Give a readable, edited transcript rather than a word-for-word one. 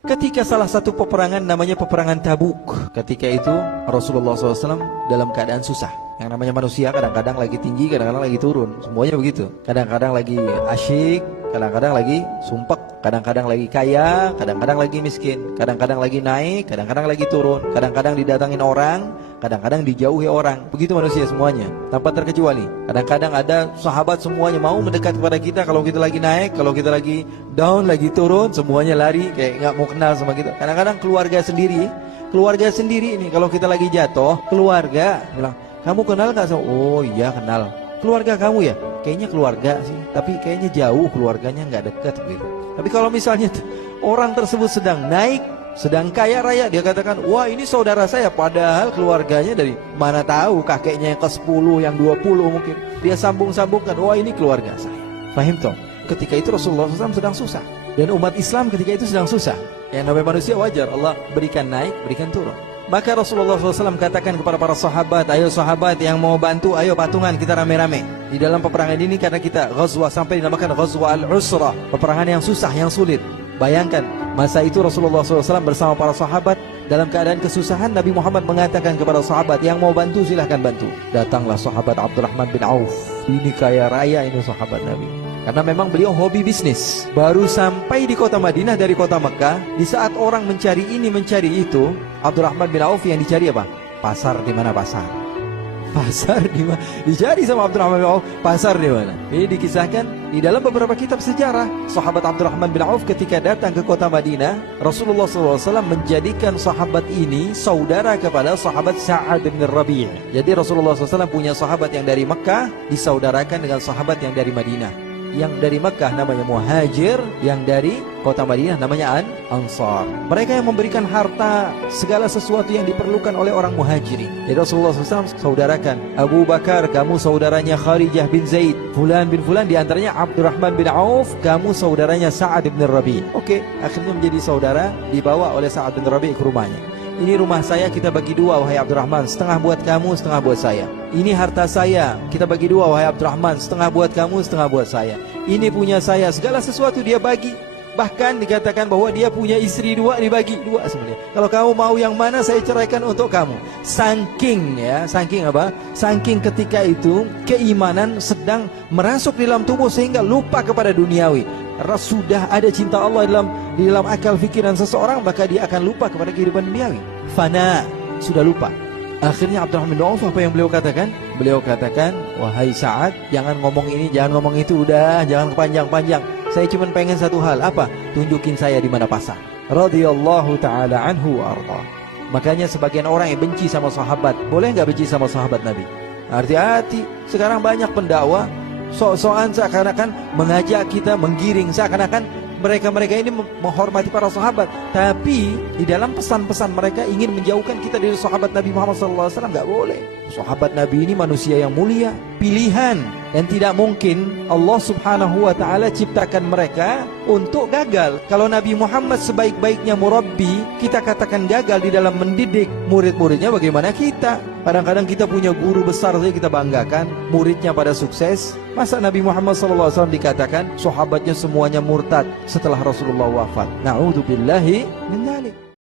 Ketika salah satu peperangan namanya peperangan Tabuk, ketika itu Rasulullah SAW dalam keadaan susah. Yang namanya manusia kadang-kadang lagi tinggi, kadang-kadang lagi turun, semuanya begitu. Kadang-kadang lagi asyik, kadang-kadang lagi sumpek, kadang-kadang lagi kaya, kadang-kadang lagi miskin, kadang-kadang lagi naik, kadang-kadang lagi turun, kadang-kadang didatangin orang, kadang-kadang dijauhi orang. Begitu manusia semuanya, tanpa terkecuali. Kadang-kadang ada sahabat semuanya mau mendekat kepada kita kalau kita lagi naik, kalau kita lagi down, lagi turun, semuanya lari kayak nggak mau kenal sama kita. Kadang-kadang keluarga sendiri ini kalau kita lagi jatuh, keluarga bilang, "Kamu kenal nggak?" "Oh iya kenal." "Keluarga kamu ya?" "Kayaknya keluarga sih, tapi kayaknya jauh, keluarganya nggak dekat gitu." Tapi kalau misalnya orang tersebut sedang naik, sedang kaya raya, dia katakan, "Wah ini saudara saya," padahal keluarganya dari mana tahu, kakeknya yang ke-10, yang 20 mungkin. Dia sambung-sambungkan, "Wah ini keluarga saya." Fahim toh? Ketika itu Rasulullah SAW sedang susah, dan umat Islam ketika itu sedang susah. Yang namanya manusia wajar, Allah berikan naik, berikan turun. Maka Rasulullah SAW katakan kepada para sahabat, "Ayo sahabat yang mau bantu, ayo patungan kita rame-rame." Di dalam peperangan ini karena kita ghazwa, sampai dinamakan ghazwa al-usra, peperangan yang susah, yang sulit. Bayangkan, masa itu Rasulullah SAW bersama para sahabat dalam keadaan kesusahan. Nabi Muhammad mengatakan kepada sahabat, "Yang mau bantu silahkan bantu." Datanglah sahabat Abdurrahman bin Auf. Ini kaya raya ini sahabat Nabi, karena memang beliau hobi bisnis. Baru sampai di kota Madinah dari kota Mekah, di saat orang mencari ini mencari itu, Abdurrahman bin Auf yang dicari apa? Pasar. Di mana pasar? Pasar di mana? Dicari sama Abdurrahman bin Auf, pasar di mana? Ini dikisahkan di dalam beberapa kitab sejarah. Sahabat Abdurrahman bin Auf ketika datang ke kota Madinah, Rasulullah SAW menjadikan sahabat ini saudara kepada sahabat Sa'ad bin Rabi'. Jadi Rasulullah SAW punya sahabat yang dari Mekah disaudarakan dengan sahabat yang dari Madinah. Yang dari Mekah namanya Muhajir, yang dari kota Madinah namanya Ansar. Mereka yang memberikan harta, segala sesuatu yang diperlukan oleh orang muhajirin. Jadi Rasulullah SAW saudarakan, Abu Bakar kamu saudaranya Kharijah bin Zaid, Fulan bin Fulan diantaranya Abdurrahman bin Auf, kamu saudaranya Sa'ad bin Rabi'. Oke, akhirnya menjadi saudara, dibawa oleh Sa'ad bin Rabi' ke rumahnya. "Ini rumah saya, kita bagi dua wahai Abdurrahman, setengah buat kamu, setengah buat saya. Ini harta saya, kita bagi dua wahai Abdurrahman, setengah buat kamu, setengah buat saya. Ini punya saya." Segala sesuatu dia bagi. Bahkan dikatakan bahwa dia punya istri dua, dibagi dua sebenarnya. "Kalau kamu mau yang mana, saya ceraikan untuk kamu." Saking apa? Saking ketika itu keimanan sedang merasuk di dalam tubuh sehingga lupa kepada duniawi. Sudah ada cinta Allah di dalam akal fikiran seseorang, maka dia akan lupa kepada kehidupan duniawi. Fana, sudah lupa. Akhirnya Abdurrahman bin Auf, apa yang beliau katakan? Beliau katakan, "Wahai Sa'ad, jangan ngomong ini, jangan ngomong itu, udah, jangan kepanjang-panjang. Saya cuma pengen satu hal." "Apa?" "Tunjukin saya di mana pasar." Radhiyallahu ta'ala anhu wa arda. Makanya sebagian orang yang benci sama sahabat, boleh nggak benci sama sahabat Nabi? Hati-hati, sekarang banyak pendakwah sok-sokan seakan-akan mengajak kita, menggiring seakan-akan mereka ini menghormati para sahabat, tapi di dalam pesan-pesan mereka ingin menjauhkan kita dari sahabat Nabi Muhammad SAW. Nggak boleh. Sahabat Nabi ini manusia yang mulia, pilihan, dan tidak mungkin Allah Subhanahu wa Ta'ala ciptakan mereka untuk gagal. Kalau Nabi Muhammad sebaik-baiknya murabbi, kita katakan gagal di dalam mendidik murid-muridnya, bagaimana kita? Kadang-kadang kita punya guru besar saja kita banggakan, muridnya pada sukses. Masa Nabi Muhammad SAW dikatakan sahabatnya semuanya murtad setelah Rasulullah wafat? Na'udzubillahi min dzalik.